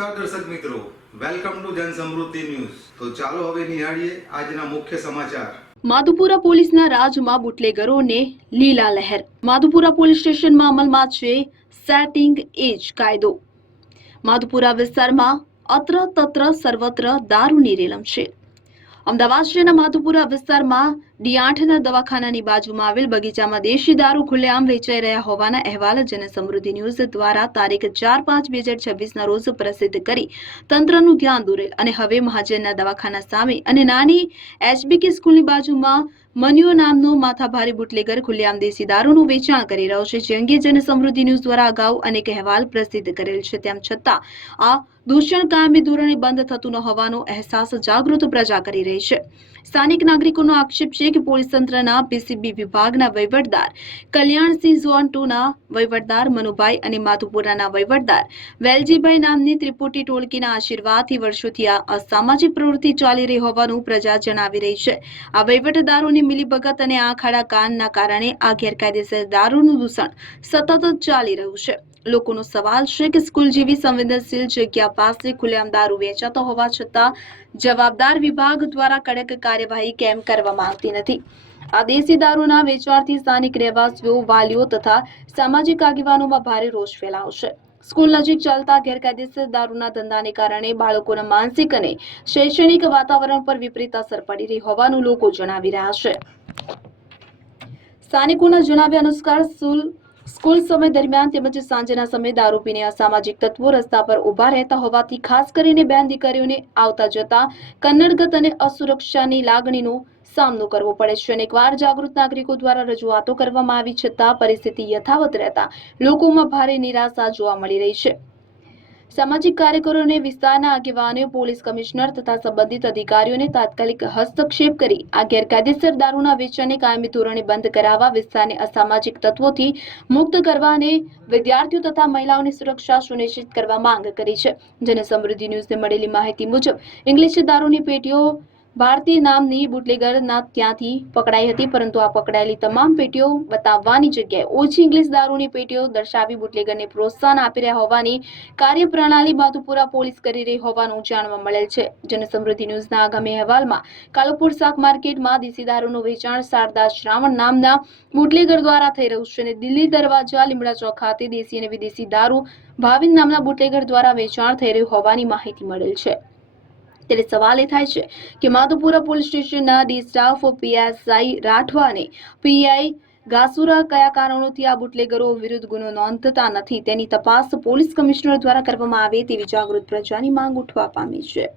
નમસ્કાર દર્શક મિત્રો, વેલકમ ટુ જન સમૃદ્ધિ ન્યૂઝ। તો ચાલો હવે નિહાળીએ આજના મુખ્ય સમાચાર। માધુપુરા પોલીસના રાજમાં બુટલેગરોને લીલા લહેર। માધુપુરા પોલીસ સ્ટેશનમાં અમલમાં છે સેટિંગ એજ કાયદો। માધુપુરા વિસ્તારમાં અત્ર તત્ર સર્વત્ર દારૂની રેલમ છે। અમદાવાદ શહેરના માધુપુરા વિસ્તારમાં D8ના દવાખાનાની બાજુમાં આવેલ બગીચામાં દેશી દારૂ ખુલ્લેઆમ વેચાઈ રહ્યા હોવાના અહેવાલ જન સમૃદ્ધિ ન્યૂઝ દ્વારા તારીખ 4/5/2026ના રોજ પ્રસિદ્ધ કરી તંત્રનું ધ્યાન દોરેલ અને હવે મહાજનના દવાખાના સામે અને નાની HBK સ્કૂલની બાજુમાં મન્યો નામનો માથાભારે બુટલેગર ખુલ્લેઆમ દેશી દારૂનું વેચાણ કરી રહ્યો છે, જે અંગે જન સમૃદ્ધિ ન્યૂઝ દ્વારા અગાઉ અનેક અહેવાલ પ્રસિદ્ધ કરેલ છે। તેમ છતાં આ દૂષણ કાયમી ધોરણે બંધ થતું ન હોવાનો અહેસાસ જાગૃત પ્રજા કરી રહી છે। સ્થાનિક નાગરિકોનો આક્ષેપ છે કે પોલીસ તંત્રના PCB વિભાગના વહીવટદાર કલ્યાણસિંહ ઝોન 2ના વહીવટદાર મનુભાઈ અને માધુપુરાના વહીવટદાર વેલજીભાઈ નામની ત્રિપુટી ટોળકીના આશીર્વાદથી વર્ષોથી આ અસામાજિક પ્રવૃત્તિ ચાલી રહી હોવાનું પ્રજા જણાવી રહી છે। આ વહીવટદારોની મિલીભગત અને આંખ આડા કાનના કારણે આ ગેરકાયદેસર દારૂનું દૂષણ સતત ચાલી રહ્યું છે। લોકોનો સવાલ છે કે સ્કૂલ જેવી સંવેદનશીલ જગ્યા પાસે ખુલ્લેઆમ દારૂ વેચાતો હોવા છતાં જવાબદાર વિભાગ દ્વારા કડક કાર્યવાહી કેમ કરવામાં આવતી નથી। આ દેશી દારૂના વેચાણથી સ્થાનિક રહેવાસીઓ, વાલીઓ તથા સામાજિક આગેવાનોમાં ભારે રોષ ફેલાયો છે। સ્કૂલ નજીક ચાલતા ગેરકાયદેસર દારૂના ધંધાને કારણે બાળકોના માનસિક અને શૈક્ષણિક વાતાવરણ પર વિપરીત અસર પડી રહી હોવાનું લોકો જણાવી રહ્યા છે। સ્થાનિકોના જણાવ્યા અનુસાર સ્કૂલ સમય દરમિયાન તેમજ સાંજના સમયે દારૂ પીને અસામાજિક તત્વો રસ્તા પર ઉભા રહેતા હોવાથી ખાસ કરીને બેન દીકરીઓને આવતા જતા કન્નડગત અને અસુરક્ષાની લાગણીનો સામનો કરવો પડે છે। અનેકવાર જાગૃત નાગરિકો દ્વારા રજૂઆતો કરવામાં આવી છતાં પરિસ્થિતિ યથાવત રહેતા લોકોમાં ભારે નિરાશા જોવા મળી રહી છે। સામાજિક કાર્યકરો અને વિસ્તારના આગેવાનોએ પોલીસ કમિશનર તથા સંબંધિત અધિકારીઓને તાત્કાલિક હસ્તક્ષેપ કરી આ ગેરકાયદેસર દારૂના વેચાણને કાયમી ધોરણે બંધ કરાવવા, વિસ્તારને અસામાજિક તત્વોથી મુક્ત કરવા અને વિદ્યાર્થીઓ તથા મહિલાઓની સુરક્ષા સુનિશ્ચિત કરવા માંગ કરી છે। જન સમૃદ્ધિ ન્યૂઝને મળેલી માહિતી મુજબ ઇંગ્લિશ દારૂની પેટીઓ ભારતીય નામની બુટલેગરના ત્યાંથી પકડાઈ હતી, પરંતુ આ પકડાયેલી તમામ પેટીઓ બતાવવાની જગ્યાએ ઓછી ઇંગ્લિશ દારૂની પેટીઓ દર્શાવી બુટલેગરને પ્રોત્સાહન આપી રહ્યા હોવાની કાર્યપ્રણાલી માધુપુરા પોલીસ કરી રહી હોવાનું જાણવા મળેલ છે। જન સમૃદ્ધિ ન્યૂઝના આગામી અહેવાલમાં કાલુપુર શાક માર્કેટમાં દેશી દારૂનું વેચાણ શારદા શ્રાવણ નામના બુટલેગર દ્વારા થઈ રહ્યું છે અને દિલ્હી દરવાજા લીમડા ચોક ખાતે દેશી અને વિદેશી દારૂ ભાવિન નામના બુટલેગર દ્વારા વેચાણ થઈ રહ્યું હોવાની માહિતી મળેલ છે। ત્યારે સવાલ એ થાય છે કે માધુપુરા પોલીસ સ્ટેશનના ડી સ્ટાફ PSI રાઠવા અને PI ગાસુરા કયા કારણોથી આ બુટલેગરો વિરુદ્ધ ગુનો નોંધતા નથી તેની તપાસ પોલીસ કમિશનર દ્વારા કરવામાં આવે તેવી જાગૃત પ્રજાની માંગ ઉઠવા પામી છે।